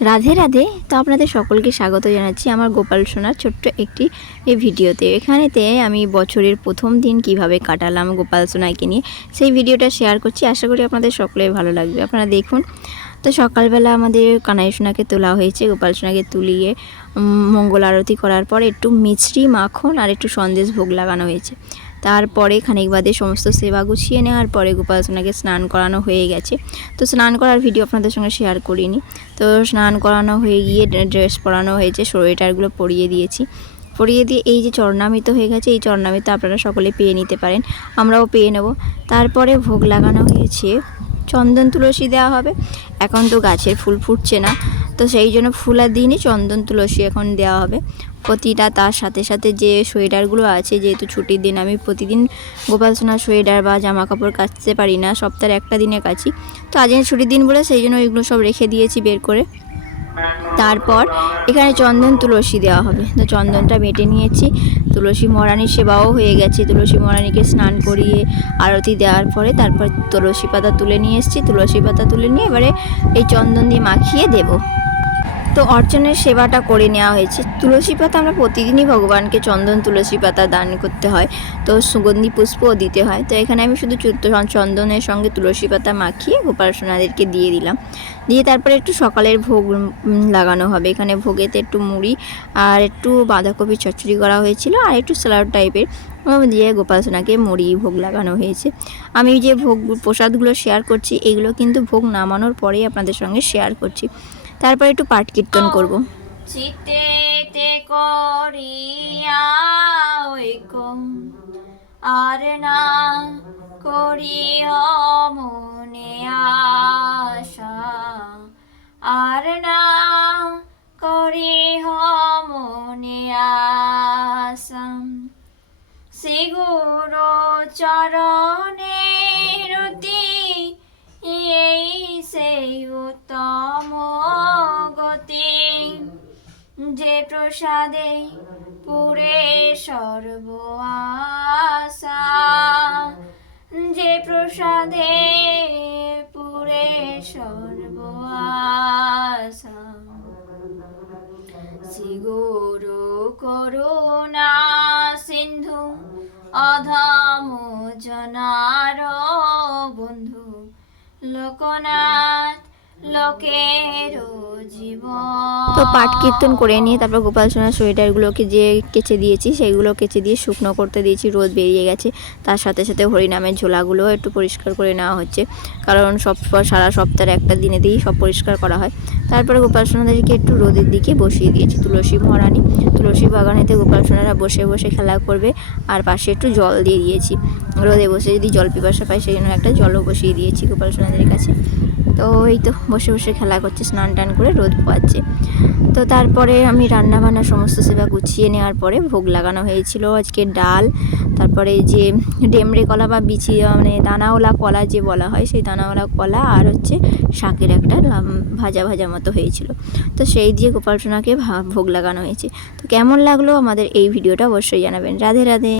রাধে রাধে। তো আপনাদের সকলকে স্বাগত জানাচ্ছি আমার গোপাল সোনার ছোট্ট একটি ভিডিওতে। এখানেতে আমি বছরের প্রথম দিন কিভাবে কাটালাম গোপাল সোনাকে নিয়ে সেই ভিডিওটা শেয়ার করছি। আশা করি আপনাদের সকলের ভালো লাগবে, আপনারা দেখুন। তো সকালবেলা আমাদের কানাই সোনাকে তোলা হয়েছে। গোপাল সোনাকে তুলিয়ে মঙ্গল আরতি করার পর একটু মিষ্টি, মাখন আর একটু সন্দেশ ভোগ লাগানো হয়েছে। তারপরে খানিক বাদে সমস্ত সেবা গুছিয়ে নেওয়ার পরে গোপাল সোনাকে স্নান করানো হয়ে গেছে। তো স্নান করার ভিডিও আপনাদের সঙ্গে শেয়ার করিনি। তো স্নান করানো হয়ে গিয়ে ড্রেস পরানো হয়েছে, সোয়েটারগুলো পরিয়ে দিয়েছি। পরিয়ে দিয়ে এই যে চরণামৃত হয়ে গেছে, এই চরণামৃত আপনারা সকলে পেয়ে নিতে পারেন, আমরাও পেয়ে নেব। তারপরে ভোগ লাগানো হয়েছে, চন্দন তুলসী দেওয়া হবে। এখন তো গাছের ফুল ফুটছে না, তো সেই জন্য ফুল আর দিনই চন্দন তুলসী এখন দেওয়া হবে প্রতিটা। তার সাথে সাথে যে সোয়েটারগুলো আছে, যেহেতু ছুটির দিন আমি প্রতিদিন গোপাল সোনার সোয়েটার বা জামা কাপড় কাচতে পারি না, সপ্তাহে একটা দিনে কাচি। তো আজ ছুটির দিন বলে সেই জন্য ওইগুলো সব রেখে দিয়েছি বের করে। তারপর এখানে চন্দন তুলসী দেওয়া হবে, তো চন্দনটা বেটে নিয়েছি। তুলসী মহারানীর সেবাও হয়ে গেছে। তুলসী মহারানীকে স্নান করিয়ে আরতি দেওয়ার পরে তারপর তুলসী পাতা তুলে নিয়ে এসেছি। তুলসী পাতা তুলে নিয়ে এবারে এই চন্দন দিয়ে মাখিয়ে দেবো। তো অর্চনের সেবাটা করে নেওয়া হয়েছে। তুলসী পাতা আমরা প্রতিদিনই ভগবানকে চন্দন তুলসী পাতা দান করতে হয়, তো সুগন্ধি পুষ্পও দিতে হয়। তো এখানে আমি শুধু চন্দনের সঙ্গে তুলসী পাতা মাখিয়ে গোপাল সোনাদেরকে দিয়ে দিলাম। দিয়ে তারপরে একটু সকালের ভোগ লাগানো হবে। এখানে ভোগেতে একটু মুড়ি আর একটু বাঁধাকপি চচ্চড়ি করা হয়েছিল আর একটু স্যালাড টাইপের দিয়ে গোপাল সোনাকে মুড়ি ভোগ লাগানো হয়েছে। আমি যে ভোগ প্রসাদগুলো শেয়ার করছি, এগুলো কিন্তু ভোগ নামানোর পরেই আপনাদের সঙ্গে শেয়ার করছি। তারপর একটু পাঠ কীর্তন করব। চিত্তে করিয়া ঐকম আর না করি মনে আশা, আর না করি মনে আশা। শ্রী গুরু চরণে রতি এই সেই উত্তম গতি, যে প্রসাদে পুরে সর্ব আশা, যে প্রসাদে পুরে সর্ব আশা। শ্রী গুরু করুণা সিন্ধু অধম জনার বন্ধু, লোকনাথ লোকের জীবন। তো পাঠ কীর্তন করে নিয়ে তারপর গোপাল সোনার সোয়েটারগুলোকে যে কেচে দিয়েছি সেইগুলো কেচে দিয়ে শুকনো করতে দিয়েছি, রোদ বেরিয়ে গেছে। তার সাথে সাথে হরিনামের ঝোলাগুলোও একটু পরিষ্কার করে নেওয়া হচ্ছে, কারণ সারা সপ্তাহে একটা দিনে দিয়েই সব পরিষ্কার করা হয়। তারপরে গোপাল সোনাদেরকে একটু রোদের দিকে বসিয়ে দিয়েছি। তুলসী মহারানী তুলসী বাগানেতে গোপাল সোনারা বসে বসে খেলা করবে, আর পাশে একটু জল দিয়ে দিয়েছি। রোদে বসে যদি জল পিপাসা পায় সেই জন্য একটা জলও বসিয়ে দিয়েছি গোপাল সোনাদের কাছে। তো এই তো বসে বসে খেলা করছে, স্নান টান করে রোদ পোয়াচ্ছে। তো তারপরে আমি রান্নাবান্না সমস্ত সেবা গুছিয়ে নেওয়ার পরে ভোগ লাগানো হয়েছিল আজকে ডাল, তারপরে যে ডেমড়ে কলা বা বিচি মানে দানাওয়ালা কলা যে বলা হয়, সেই দানাওয়ালা কলা আর হচ্ছে শাকের একটা ভাজা ভাজা মতো হয়েছিল। তো সেই দিয়ে গোপাল সোনাকে ভোগ লাগানো হয়েছে। তো কেমন লাগলো আমাদের এই ভিডিওটা অবশ্যই জানাবেন। রাধে রাধে।